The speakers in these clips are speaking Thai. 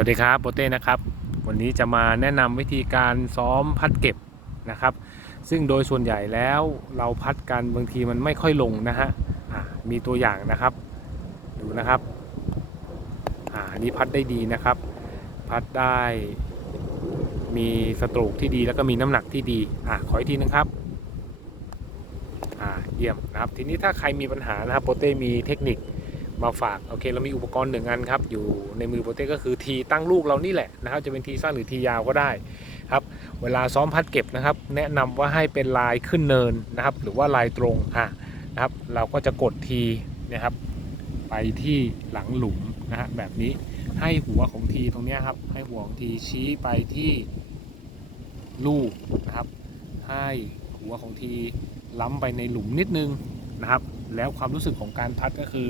วัสดีครับโปเต้นะครับ วันนี้จะมาแนะนำวิธีการซ้อมพัดเก็บนะครับ ซึ่งโดยส่วนใหญ่แล้วเราพัดกันบางทีมันไม่ค่อยลงนะฮะมีตัวอย่างนะครับ ดูนะครับอ่านี้พัดได้ดีนะครับ พัดได้มีสโตรกที่ดีแล้วก็มีน้ำหนักที่ดีอ่าขออีกทีนึงครับอ่าเยี่ยมนะครับ ทีนี้ถ้าใครมีปัญหานะครับโปเต้มีเทคนิค มาฝากโอเคเรามีอุปกรณ์หนึ่งอันครับอยู่ในมือโปรเต้ก็คือทีตั้งลูกเรานี่แหละนะครับจะเป็นทีสั้นหรือทียาวก็ได้ครับเวลาซ้อมพัดเก็บนะครับ แนะนำว่าให้เป็นลายขึ้นเนินนะครับ หรือว่าลายตรงอะนะครับ เราก็จะกดทีนะครับ ไปที่หลังหลุมนะฮะแบบนี้ให้หัวของทีตรงนี้ครับ ให้หัวของทีชี้ไปที่ลูกนะครับ ให้หัวของทีล้ำไปในหลุมนิดนึงนะครับ แล้วความรู้สึกของการพัดก็คือ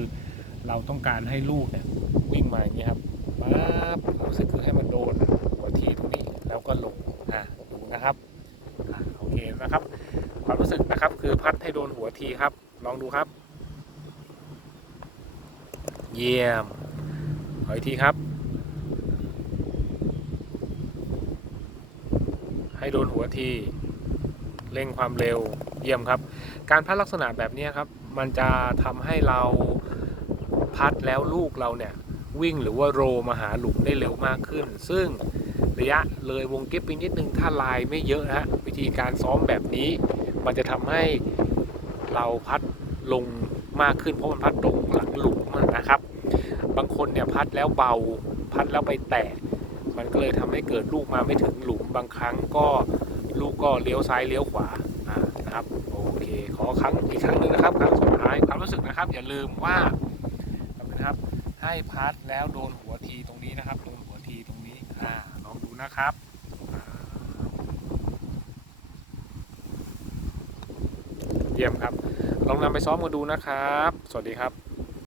เราต้องการให้ลูกเนี่ยวิ่งมาอย่างนี้ครับปั๊บรู้สึกคือให้มันโดนหัวทีตรงนี้แล้วก็ลงอะดูนะครับอโอเคนะครับ ความรู้สึกนะครับคือพัดให้โดนหัวทีครับ ลองดูครับ เยี่ยมขออีกทีครับ ให้โดนหัวทีเร่งความเร็วเยี่ยมครับ การพัดลักษณะแบบนี้ครับ มันจะทำให้เรา พัดแล้วลูกเราเนี่ยวิ่งหรือว่าโรมาหาหลุมได้เร็วมากขึ้น ซึ่งระยะเลยวงเก็บไปนิดนึงถ้าลายไม่เยอะนะฮะวิธีการซ้อมแบบนี้ มันจะทำให้เราพัดลงมากขึ้นเพราะมันพัดตรงหลังหลุมนะครับ บางคนเนี่ยพัดแล้วเบาพัดแล้วไปแตะมันก็เลยทำให้เกิดลูกมาไม่ถึงหลุมบางครั้งก็ลูกก็เลี้ยวซ้ายเลี้ยวขวาอ่านะครับโอเคขอครั้งอีกครั้งหนึ่งนะครับครั้งสุดท้ายความรู้สึกนะครับ อย่าลืมว่า นะครับ ให้พัดแล้วโดนหัวทีตรงนี้นะครับ โดนหัวทีตรงนี้อ่าลองดูนะครับเยี่ยมครับ ลองนำไปซ้อมกันดูนะครับ สวัสดีครับ